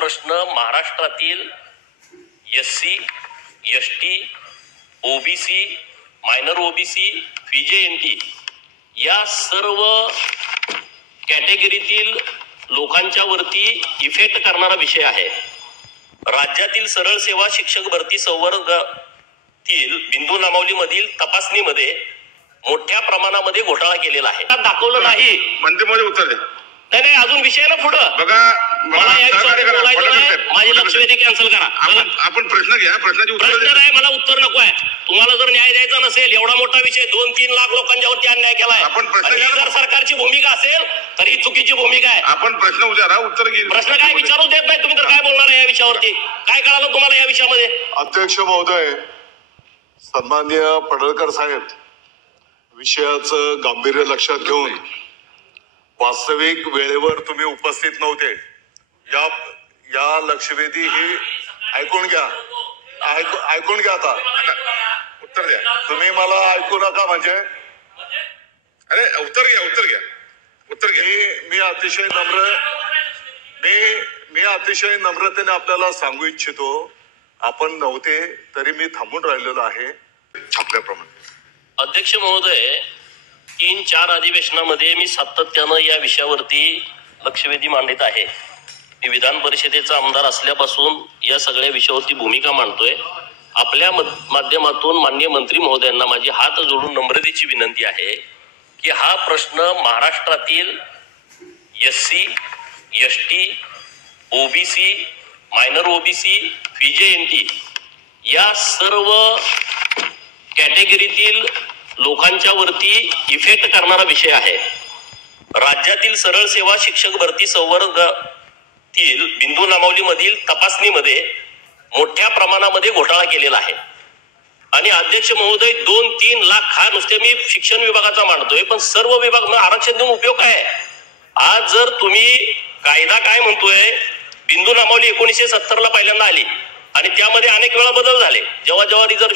प्रश्न महाराष्ट्रातील SC, ST, OBC, minor OBC, VJNT या सर्व कॅटेगरीतील लोकांच्या वरती इफेक्ट करणारा विषय आहे। राज्यातील सरळ सेवा शिक्षक भरती संवर्गातील बिंदू नामावलीमधील तपासणीमध्ये मोठ्या प्रमाणामध्ये घोटाळा केलेला आहे। दाखवलं नाही मंत्रिमंडळ उत्तर द्या। नाही अजून विषय ना पुढे बघा, मला या विषयावर बोलायचं नाही, माझी लक्षवेधी कॅन्सल करा। आपण प्रश्न घ्या, प्रश्नाची उत्तर प्रश्न नाही, मला उत्तर नको आहे। तुम्हाला जर न्याय द्यायचा नसेल, एवढा मोठा विषय 2-3 लाख लोकांच्यावरती अन्याय केलाय, आपण प्रश्न जर सरकारची भूमिका असेल तर ही चुकीची भूमिका आहे। आपण प्रश्न विचारा, उत्तर घेईल। प्रश्न काय विचारू देत नाही तुम्ही, तर काय बोलणार आहे या विषयावरती? काय कळालं तुम्हाला या विषयामध्ये? अध्यक्ष महोदय, सन्माननीय पडळकर साहेब, विषयाचं गांभीर्य लक्षात घेऊन वास्तविक वेळेवर तुम्ही उपस्थित नव्हते। या लक्षवेधी ही ऐकून घ्या, ऐकून घ्या। आता उत्तर द्या। तुम्ही मला ऐकू नका म्हणजे? अरे उत्तर घ्या। मी अतिशय नम्रतेने आपल्याला सांगू इच्छितो, आपण नव्हते तरी मी थांबून राहिलेलो आहे छापल्याप्रमाणे। अध्यक्ष महोदय, 3-4 अधिवेशनामध्ये मी सातत्यानं या विषयावरती लक्षवेधी मांडत आहे। मी विधान परिषदेचा आमदार असल्यापासून या सगळ्या विषयावरती भूमिका मांडतोय। आपल्या माध्यमातून माननीय मंत्री महोदयांना माझी हात जोडून नम्रतेची विनंती आहे की हा प्रश्न महाराष्ट्रातील SC, ST, OBC, minor OBC, VJNT या सर्व कॅटेगरीतील लोकांच्या वरती इफेक्ट करणारा विषय आहे। राज्यातील सरळ सेवा शिक्षक भरती संवर्गातील बिंदू नामावलीमधील तपासणीमध्ये मोठ्या प्रमाणामध्ये घोटाळा केलेला आहे। आणि अध्यक्ष महोदय, 2-3 लाख हा नुसते मी शिक्षण विभागाचा मांडतोय, पण सर्व विभाग आरक्षण देऊन उपयोग काय आहे? आज जर तुम्ही कायदा काय म्हणतोय, बिंदू नामावली 1970ला पहिल्यांदा आली आणि त्यामध्ये अनेक वेळा बदल झाले। जेव्हा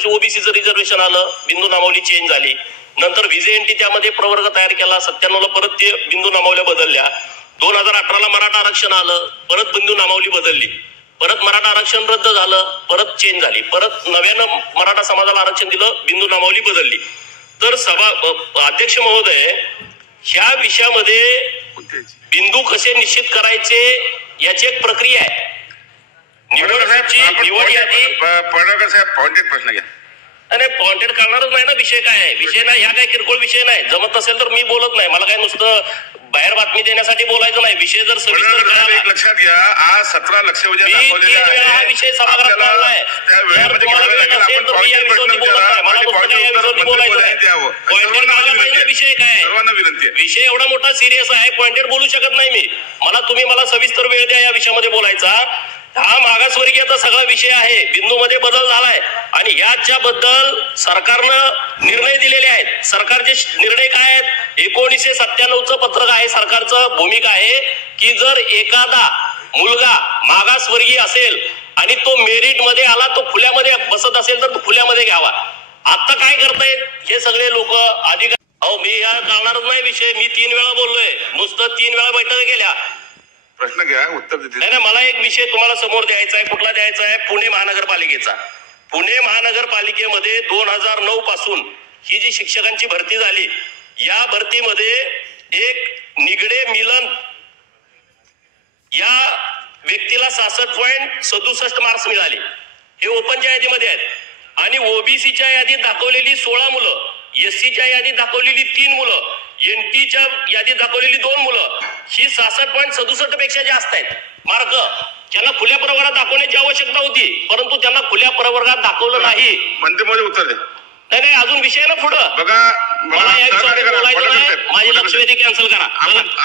ओबीसीचं रिझर्वेशन आलं, बिंदू नामावली चेंज झाली। नंतर व्हीजेएनटी त्यामध्ये प्रवर्ग तयार केला, 97ला परत ते बिंदू नामावल्या बदलल्या। 2018ला मराठा आरक्षण आलं, परत बिंदू नामावली बदलली। परत मराठा आरक्षण रद्द झालं, परत चेंज झाली। परत नव्यानं मराठा समाजाला आरक्षण दिलं, बिंदू नामावली बदलली। तर अध्यक्ष महोदय, ह्या विषयामध्ये बिंदू कसे निश्चित करायचे याची एक प्रक्रिया आहे। निवड यादी पडळकर साहेब, पॉइंटेड प्रश्न घ्या। अरे पॉइंटेड करणारच नाही ना, विषय काय आहे? विषय नाही, ह्या काय किरकोळ विषय नाही। जमत असेल तर मी बोलत नाही, मला काय नुसतं बाहेर बातमी देण्यासाठी बोलायचं नाही। विषय जर एक लक्षात घ्या, आज 17 लक्षवेधी दाखवलेले आहे। हा विषय सभागृहात मांडलाय, त्या वेळेमध्ये विषय काय? सर्वांना विनंती आहे, विषय एवढा मोठा सिरियस आहे, पॉइंटेड बोलू शकत नाही मी। मला सविस्तर वेळ द्या या विषयामध्ये बोलायचा। हा मागासवर्गीयचा सगळा विषय आहे, बिंदू मध्ये बदल झालाय आणि याच्या बद्दल सरकारनं निर्णय दिलेले आहेत। सरकारचे निर्णय काय आहेत? 1997चं पत्रक आहे, सरकारचं भूमिका आहे की जर एखादा मुलगा मागासवर्गीय असेल आणि तो मेरिट मध्ये आला, तो खुल्यामध्ये बसत असेल तर तो खुल्यामध्ये घ्यावा। आता काय करतायत हे सगळे लोक अधिकारी? अहो, मी या चालणारच नाही विषय। मी 3 वेळा बोललोय, नुसतं 3 वेळा बैठका केल्या। प्रश्न घ्या, उत्तर देते। नाही, मला एक विषय तुम्हाला समोर द्यायचा आहे। कुठला द्यायचा आहे? पुणे महानगरपालिकेचा। पुणे महानगरपालिकेमध्ये 2009 पासून ही जी शिक्षकांची भरती झाली, या भरतीमध्ये एक निगडे मिलन या व्यक्तीला 66.67 मार्क्स मिळाले। हे ओपनच्या यादीमध्ये आहेत। आणि ओबीसीच्या यादीत दाखवलेली 16 मुलं, एससीच्या यादीत दाखवलेली 3 मुलं, एनटीच्या यादीत दाखवलेली 2 मुलं, ही 66.67 पेक्षा जास्त आहेत मार्क। त्यांना खुल्या प्रवर्गात दाखवण्याची आवश्यकता होती, परंतु त्यांना खुल्या प्रवर्गात दाखवलं नाही। मंत्रिमंडळ उत्तर द्या। नाही अजून विषय ना पुढे बघा, मला या विषयावर बोलायचं नाही, माझी लक्षवेधी कॅन्सल करा।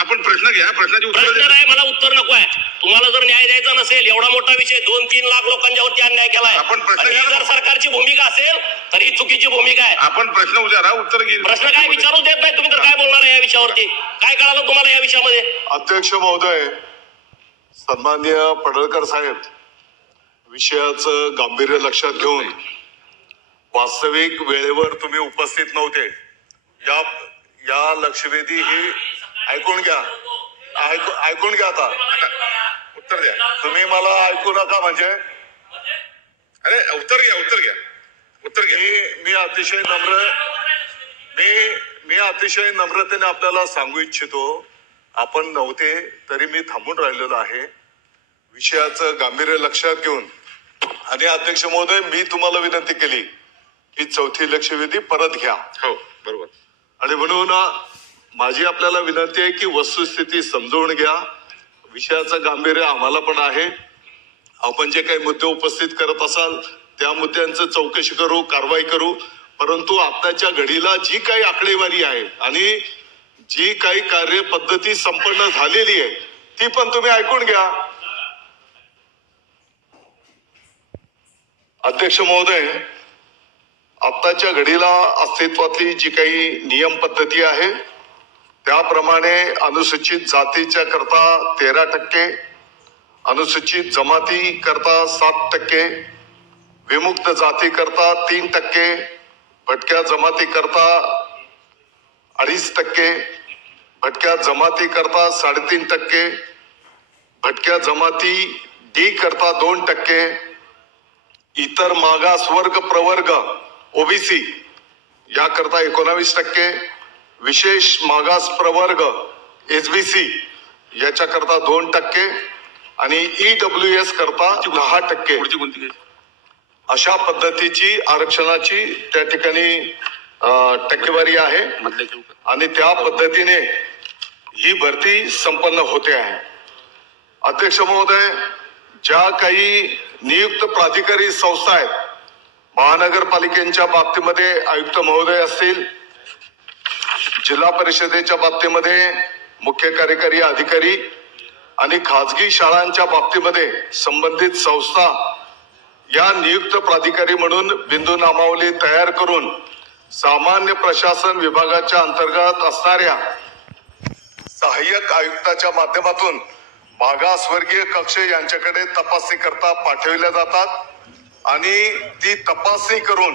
आपण प्रश्न घ्या, प्रश्नाची प्रश्न नाही, मला उत्तर नको आहे। तुम्हाला जर न्याय द्यायचा नसेल, एवढा मोठा विषय 2-3 लाख लोकांच्यावरती अन्याय केलाय, आपण प्रश्न जर सरकारची भूमिका असेल तर ही चुकीची भूमिका आहे। आपण प्रश्न विचारा, उत्तर घेईल। प्रश्न काय विचारू देत नाही तुम्ही, तर काय बोलणार आहे या विषयावरती? काय कळालं तुम्हाला या विषयामध्ये? अध्यक्ष महोदय, सन्माननीय पडळकर साहेब, विषयाचं गांभीर्य लक्षात घेऊन वास्तविक वेळेवर तुम्ही उपस्थित नव्हते। या लक्षवेधी ही ऐकून घ्या, आता उत्तर द्या. तुम्ही मला ऐकू नका म्हणजे अरे उत्तर घ्या. मी अतिशय अतिशय नम्रतेने आपल्याला सांगू इच्छितो, आपण नव्हते तरी मी थांबून राहिलेलो आहे विषयाचं गांभीर्य लक्षात घेऊन. आणि अध्यक्ष महोदय, मी तुम्हाला विनंती केली की चौथी लक्षवेधी परत घ्या. हो बरोबर. आणि म्हणून माझी आपल्याला विनंती आहे की वस्तुस्थिती समजून घ्या. विषयाचं गांभीर्य आम्हाला पण आहे. आपण जे काही मुद्दे उपस्थित करत असाल त्या मुद्द्यांचं चौकशी करू, कारवाई करू. परंतु आताच्या घडीला जी काही आकडेवारी आहे आणि जी काही कार्यपद्धती संपन्न झालेली आहे ती पण तुम्ही ऐकून घ्या. अध्यक्ष महोदय, आताच्या घडीला अस्तित्वातली जी काही नियम पद्धती आहे त्याप्रमाणे अनुसूचित जातीच्या करता 13%, अनुसूचित जमाती करता 7%, विमुक्त जाती करता 3%, भटक्या जमाती करता 2.5%, भटक्या जमाती करता 3.5%, भटक्या जमाती डी करता 2%, इतर मागास वर्ग प्रवर्ग ओबीसी याकरता 19%, विशेष मागास प्रवर्ग एसबीसी याच्याकरता 2% आणि ईडब्ल्यूएस करता 10%. अशा पद्धतीची आरक्षणाची त्या ठिकाणी टक्केवारी आहे आणि त्या पद्धतीने ही भरती संपन्न होते आहे. अध्यक्ष महोदय, ज्या काही नियुक्त प्राधिकारी संस्था आहेत, महानगरपालिकेच्या बाबतीमध्ये आयुक्त महोदय असतील, जिल्हा परिषदेच्या बाबतीमध्ये मुख्य कार्यकारी अधिकारी आणि खाजगी शाळांच्या बाबतीमध्ये संबंधित संस्था या नियुक्त प्राधिकारी म्हणून बिंदू नामावली तयार करून सामान्य प्रशासन विभागाच्या अंतर्गत असणाऱ्या सहाय्यक आयुक्ताच्या माध्यमातून मागासवर्गीय कक्ष यांच्याकडे तपासणी करता पाठविल्या जातात आणि ती तपासणी करून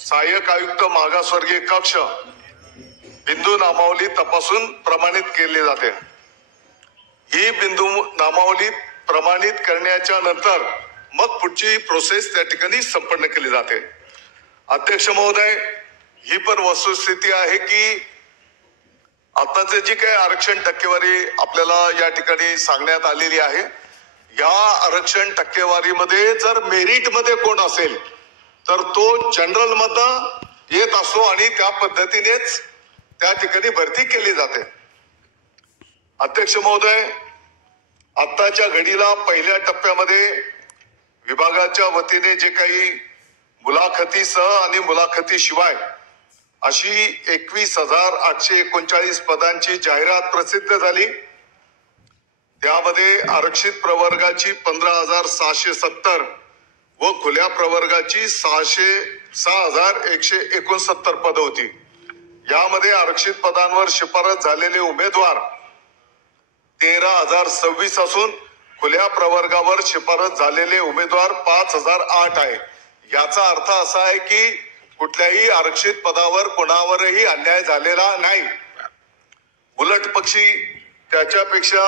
सहाय्यक आयुक्त मागासवर्गीय कक्ष बिंदू नामावली तपासून प्रमाणित केली जाते. ही बिंदू नामावली प्रमाणित करण्याच्या नंतर मग पुढची प्रोसेस त्या ठिकाणी संपन्न केली जाते. अध्यक्ष महोदय, ही पण वस्तुस्थिती आहे की आताचे जी काही आरक्षण टक्केवारी आपल्याला या ठिकाणी सांगण्यात आलेली आहे, या आरक्षण टक्केवारीमध्ये जर मेरिट मध्ये कोण असेल तर तो जनरल मधनं येत असतो आणि त्या पद्धतीनेच त्या ठिकाणी भरती केली जाते. अध्यक्ष महोदय, आताच्या घडीला पहिल्या टप्प्यामध्ये विभागाच्या वतीने जे काही मुलाखतीसह आणि मुलाखतीशिवाय अशी 21,839 पदांची जाहिरात प्रसिद्ध झाली. त्यामध्ये आरक्षित प्रवर्गाची 15,670 व खुल्या प्रवर्गाची 6,169 पदं होती. यामध्ये आरक्षित पदांवर शिफारस झालेले उमेदवार 13,026 असून खुल्या प्रवर्गावर शिफारस झालेले उमेदवार 5,008 आहे. याचा अर्थ असा आहे की कुठल्याही आरक्षित पदावर कोणावरही अन्याय झालेला नाही. उलट पक्षी त्याच्यापेक्षा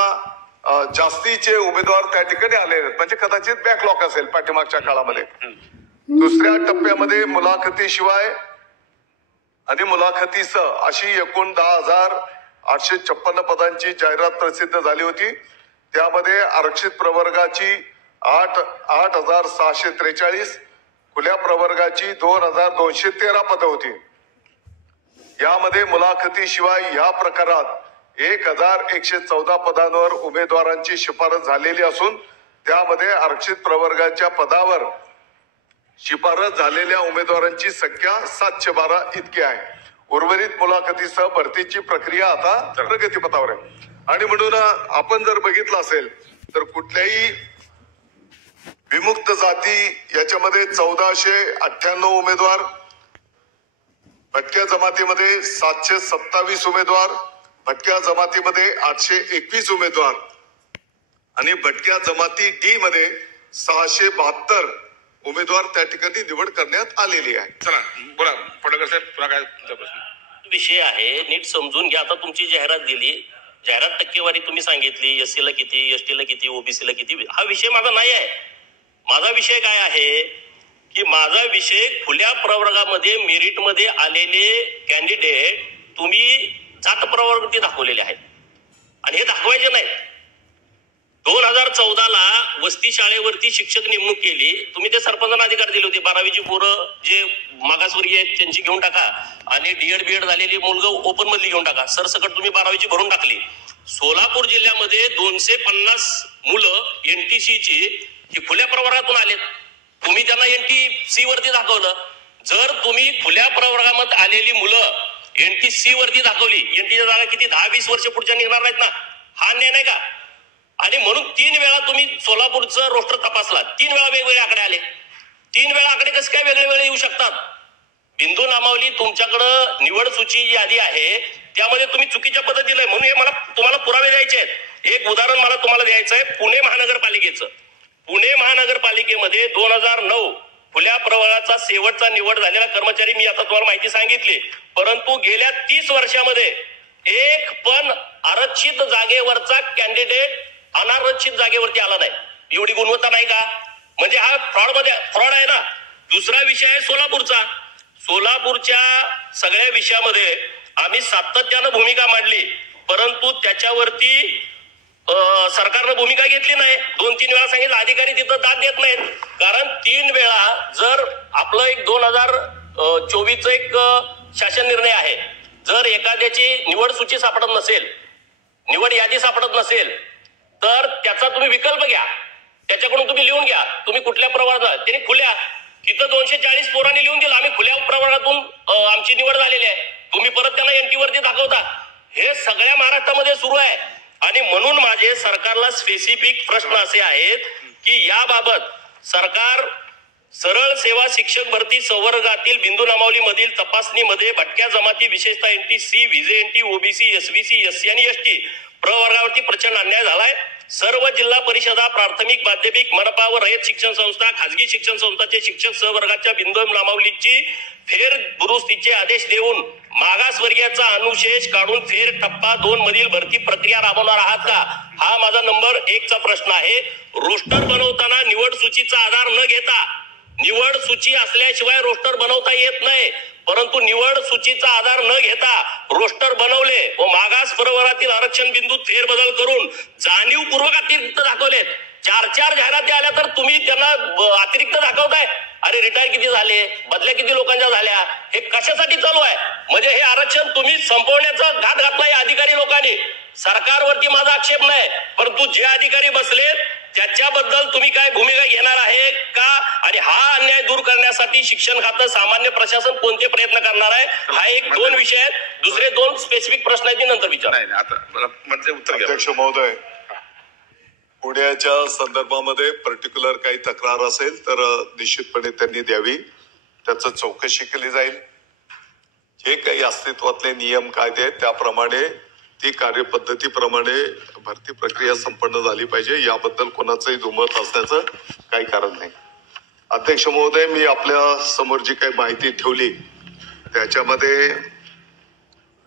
जास्तीचे उमेदवार त्या ठिकाणी आलेले आहेत, म्हणजे कदाचित बॅकलॉग असेल पाठीमागच्या काळामध्ये. दुसऱ्या टप्प्यामध्ये मुलाखतीशिवाय आणि मुलाखतीसह अशी एकूण 10,856 पदांची जाहिरात प्रसिद्ध झाली होती. त्यामध्ये आरक्षित प्रवर्गाची 8,643, खुल्या प्रवर्गाची 2,213 पदं होती. यामध्ये मुलाखतीशिवाय या प्रकारात 1,114 पदांवर उमेदवारांची शिफारस झालेली असून त्यामध्ये आरक्षित प्रवर्गाच्या पदावर शिफारस झालेल्या उमेदवारांची संख्या 712 इतकी आहे. उर्वरित मुलाखतीसह भरतीची प्रक्रिया आता प्रगतीपथावर आहे. आणि म्हणून आपण जर बघितलं असेल तर कुठल्याही विमुक्त जाती याच्यामध्ये 1,498 उमेदवार, भटक्या जमातीमध्ये 727 उमेदवार, भटक्या जमातीमध्ये 821 उमेदवार आणि भटक्या जमाती डी मध्ये 672 उमेदवार त्या ठिकाणी निवड करण्यात आलेली आहे. चला बोला पडळकर साहेब, तुला काय प्रश्न? विषय आहे नीट समजून घ्या. आता तुमची जाहिरात दिली, जाहिरात टक्केवारी तुम्ही सांगितली, एससी ला किती, एसटी ला किती, ओबीसी ला किती, हा विषय माझा नाही आहे. माझा विषय काय आहे की माझा विषय खुल्या प्रवर्गामध्ये मेरिटमध्ये आलेले कॅन्डिडेट तुम्ही जात प्रवर्गावरती दाखवलेले आहेत आणि हे दाखवायचे नाहीत. 2014 वस्ती शाळेवरती शिक्षक नेमणूक केली, तुम्ही ते सरपंचांना अधिकार दिले होते. 12वीची पोरं जे मागासवर्गीय आहेत त्यांची घेऊन टाका आणि डीएड बीएड झालेली मुलगा ओपन मधली घेऊन टाका. सरसकट तुम्ही 12वीची भरून टाकली. सोलापूर जिल्ह्यामध्ये 250 मुलं एनटीसीची ही खुल्या प्रवर्गातून आलेत. तुम्ही त्यांना एनटीसी वरती दाखवलं. जर तुम्ही खुल्या प्रवर्गामध्ये आलेली मुलं एनटीसी वरती दाखवली, एनटीच्या जागा किती 10-20 वर्ष पुढच्या निघणार नाहीत ना, हा अन्याय नाही का? आणि म्हणून 3 वेळा तुम्ही सोलापूरचं रोस्टर तपासला, 3 वेळा वेगवेगळे आकडे आले. 3 वेळा आकडे कसं काय वेगळे वेगळे येऊ शकतात? बिंदू नामावली तुमच्याकडं निवड सूची यादी आहे त्यामध्ये तुम्ही चुकीच्या पद्धतीने, म्हणून हे मला तुम्हाला पुरावे द्यायचे आहेत. एक उदाहरण मला तुम्हाला द्यायचं आहे पुणे महानगरपालिकेचं. पुणे महानगरपालिकेमध्ये 2009 खुल्या प्रवर्गाचा शेवटचा निवड झालेला कर्मचारी मी आता तुम्हाला माहिती सांगितली, परंतु गेल्या 30 वर्षामध्ये एक पण आरक्षित जागेवरचा कॅन्डिडेट अनारक्षित जागेवरती आला नाही. एवढी गुणवत्ता नाही का? म्हणजे हा फ्रॉड आहे ना. दुसरा विषय आहे सोलापूरचा. सोलापूरच्या सगळ्या विषयामध्ये आम्ही सातत्यानं भूमिका मांडली, परंतु त्याच्यावरती सरकारनं भूमिका घेतली नाही. 2-3 वेळा सांगितलं, अधिकारी तिथं दाद देत नाहीत. कारण 3 वेळा जर आपलं एक 2024 एक शासन निर्णय आहे, जर एखाद्याची निवड सूची सापडत नसेल, निवड यादी सापडत नसेल, तर त्याचा तुम्ही विकल्प घ्या, त्याच्याकडून तुम्ही लिहून घ्या तुम्ही कुठल्या प्रवर्गात. त्यांनी खुल्या तिथं 240 पोरांनी लिहून दिलं आम्ही खुल्या प्रवर्गातून आमची निवड झालेली आहे. तुम्ही परत त्याला एनटी वरती दाखवता. हे सगळ्या महाराष्ट्रामध्ये सुरू आहे. आणि म्हणून माझे सरकारला स्पेसिफिक प्रश्न असे आहेत की याबाबत सरकार सरळ सेवा शिक्षक भरती संवर्गातील बिंदू नामावली मधील तपासणीमध्ये भटक्या जमाती विशेषतः NTC, VJNT, OBC, SBC, SC आणि एसटी प्रवर्गावरती प्रचंड अन्याय झालाय. सर्व जिल्हा परिषदा, प्राथमिक, माध्यमिक, मनपा व रयत शिक्षण संस्था, खाजगी शिक्षण संस्थांचे शिक्षक सहवर्गाच्या बिंदू नामावलीची फेर दुरुस्तीचे आदेश देऊन मागासवर्गीयाचा अनुशेष काढून फेर टप्पा 2 मधील भरती प्रक्रिया राबवणार आहात का? हा माझा नंबर 1चा प्रश्न आहे. रोस्टर बनवताना निवड सूचीचा आधार न घेता, निवड सूची असल्याशिवाय रोस्टर बनवता येत नाही, परंतु निवड सूचीचा आधार न घेता रोस्टर बनवले व मागास प्रवर्गातील आरक्षण बिंदूत फेरबदल करून जाणीवपूर्वक अतिरिक्त दाखवलेत. 4 जाहिराती आल्या तर तुम्ही त्यांना अतिरिक्त दाखवताय. अरे रिटायर किती झाले, बदल्या किती लोकांच्या झाल्या, हे कशासाठी चालू आहे? म्हणजे हे आरक्षण तुम्ही संपवण्याचा घात घातलाय अधिकारी लोकांनी. सरकारवरती माझा आक्षेप नाही, परंतु जे अधिकारी बसले त्याच्याबद्दल तुम्ही काय भूमिका घेणार आहे का? आणि हा अन्याय दूर करण्यासाठी शिक्षण खातं, सामान्य प्रशासन कोणते प्रयत्न करणार आहे? हा 1-2 विषय आहेत. दुसरे 2 स्पेसिफिक प्रश्न आहेत, नंतर विचार. अध्यक्ष महोदय, पुण्याच्या संदर्भामध्ये पर्टिक्युलर काही तक्रार असेल तर निश्चितपणे त्यांनी द्यावी, त्याचं चौकशी केली जाईल. जे काही अस्तित्वातले नियम कायदे आहेत त्याप्रमाणे ती कार्यपद्धतीप्रमाणे भरती प्रक्रिया संपन्न झाली पाहिजे, याबद्दल कोणाचंही दुमत असण्याचं काही कारण नाही. अध्यक्ष महोदय, मी आपल्या समोर जी काही माहिती ठेवली त्याच्यामध्ये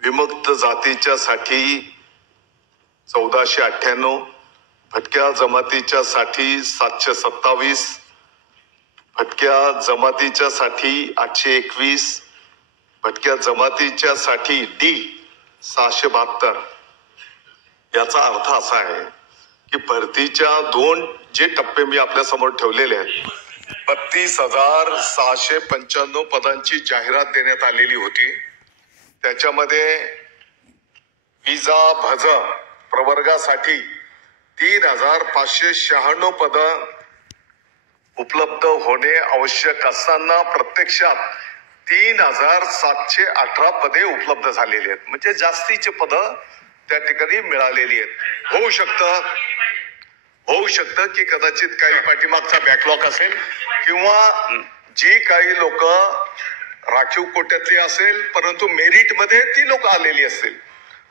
विमुक्त जातीच्या साठी 1498, भटक्या जमातीच्या साठी 727, भटक्या जमातीच्या साठी 821, भटक्या जमातीच्या साठी डी 672. याचा अर्थ असा आहे की भरतीच्या 2 जे टप्पे मी आपल्या समोर ठेवलेले आहेत, 32,695 पदांची जाहिरात देण्यात आलेली होती. त्याच्यामध्ये विजा भज प्रवर्गासाठी 3,596 पद उपलब्ध होणे आवश्यक असताना प्रत्यक्षात 3,718 पदे उपलब्ध झालेली आहेत. म्हणजे जास्तीचे पद त्या ठिकाणी मिळालेली आहेत. होऊ शकतं की कदाचित काही पाठीमागचा बॅकलॉग असेल किंवा जी काही लोक राखीव कोट्यातली असेल परंतु मेरिट मध्ये ती लोक आलेली असतील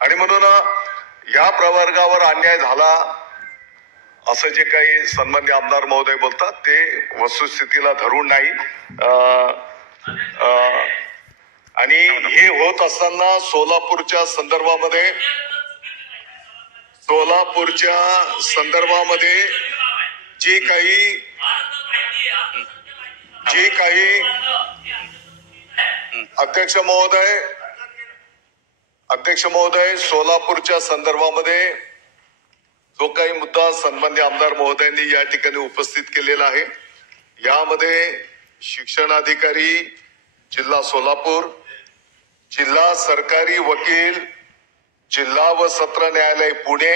आणि म्हणून या प्रवर्गावर अन्याय झाला असं जे काही सन्माननीय आमदार महोदय बोलतात ते वस्तुस्थितीला धरून नाही. आणि हे होत असताना सोलापूरच्या संदर्भामध्ये सोलापूरच्या संदर्भामध्ये जी काही अध्यक्ष महोदय सोलापूरच्या संदर्भामध्ये जो काही मुद्दा सन्माननीय आमदार महोदयांनी या ठिकाणी उपस्थित केलेला आहे, यामध्ये शिक्षणाधिकारी जिल्हा सोलापूर, जिल्हा सरकारी वकील जिल्हा व सत्र न्यायालय पुणे,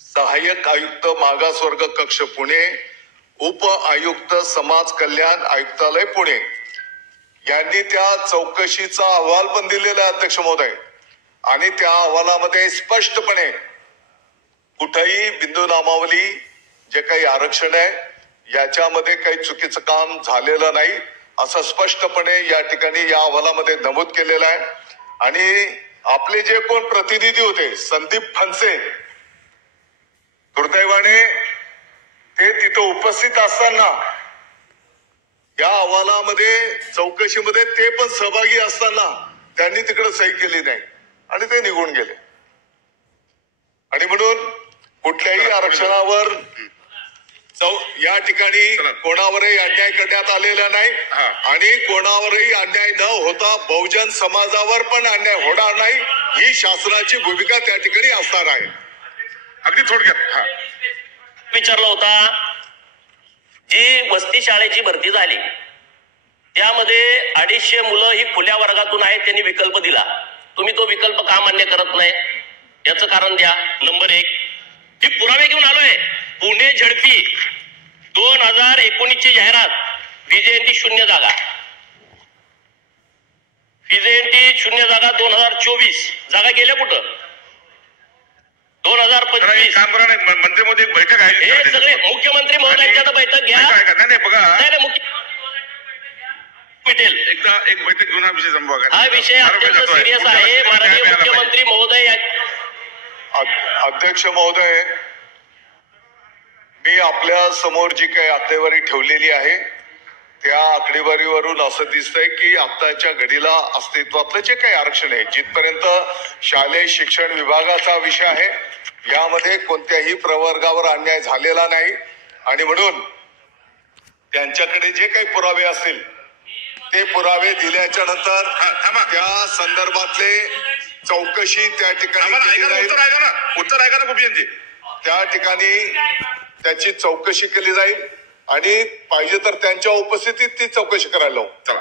सहाय्यक आयुक्त मागासवर्ग कक्ष पुणे, उप आयुक्त समाज कल्याण आयुक्तालय पुणे यांनी त्या चौकशीचा अहवाल पण दिलेला आहे अध्यक्ष महोदय. आणि त्या अहवालामध्ये स्पष्टपणे कुठेही बिंदू नामावली जे काही आरक्षण आहे याच्यामध्ये काही चुकीचं काम झालेलं नाही असं स्पष्टपणे या ठिकाणी या अहवालामध्ये नमूद केलेलं आहे. आणि आपले जे कोण प्रतिनिधी होते संदीप फणसे, दुर्दैवाने ते तिथं उपस्थित असताना या अहवालामध्ये चौकशीमध्ये ते पण सहभागी असताना त्यांनी तिकडे सही केली नाही आणि ते निघून गेले. आणि म्हणून कुठल्याही आरक्षणावर या ठिकाणी कोणावरही अन्याय करण्यात आलेला नाही आणि कोणावरही अन्याय न होता बहुजन समाजावर पण अन्याय होणार नाही ही शासनाची भूमिका त्या ठिकाणी असणार आहे. अगदी थोडक्यात विचारला होता, जी वस्ती शाळेची भरती झाली त्यामध्ये 250 मुलं ही खुल्या वर्गातून आहेत, त्यांनी विकल्प दिला. तुम्ही तो विकल्प का मान्य करत नाही याचं कारण द्या. नंबर 1, ही पुरावे घेऊन आलोय. पुणे झडपी 2019 ची जाहिरात, व्हीजेएनटी 0 जागा, व्हीजेएनटी 0 जागा, 2024 जागा गेल्या कुठं? 2025 काम करा. नाही मंत्रिमध्ये एक बैठक आहे, हे सगळे मुख्यमंत्री महोदयांच्या बैठक घ्या. नाही बघा, भेटेल एकदा एक बैठक घेऊन हा विषय संपवा. हा विषय अत्यंत सिरियस आहे. माननीय मुख्यमंत्री महोदय अध्यक्ष महोदय, मी आपल्या समोर जी काही आकडेवारी ठेवलेली आहे त्या आकडेवारीवरून असं दिसतंय की आताच्या घडीला अस्तित्वातलं जे काही आरक्षण आहे, जिथपर्यंत शालेय शिक्षण विभागाचा विषय आहे, यामध्ये कोणत्याही प्रवर्गावर अन्याय झालेला नाही. आणि म्हणून त्यांच्याकडे जे काही पुरावे असतील ते पुरावे दिल्याच्या नंतर त्या संदर्भातले चौकशी त्या ठिकाणी उत्तर ऐका ना गोपीजी, त्या ठिकाणी त्याची चौकशी केली जाईल आणि पाहिजे तर त्यांच्या उपस्थितीत ती चौकशी करायला लावू. चला.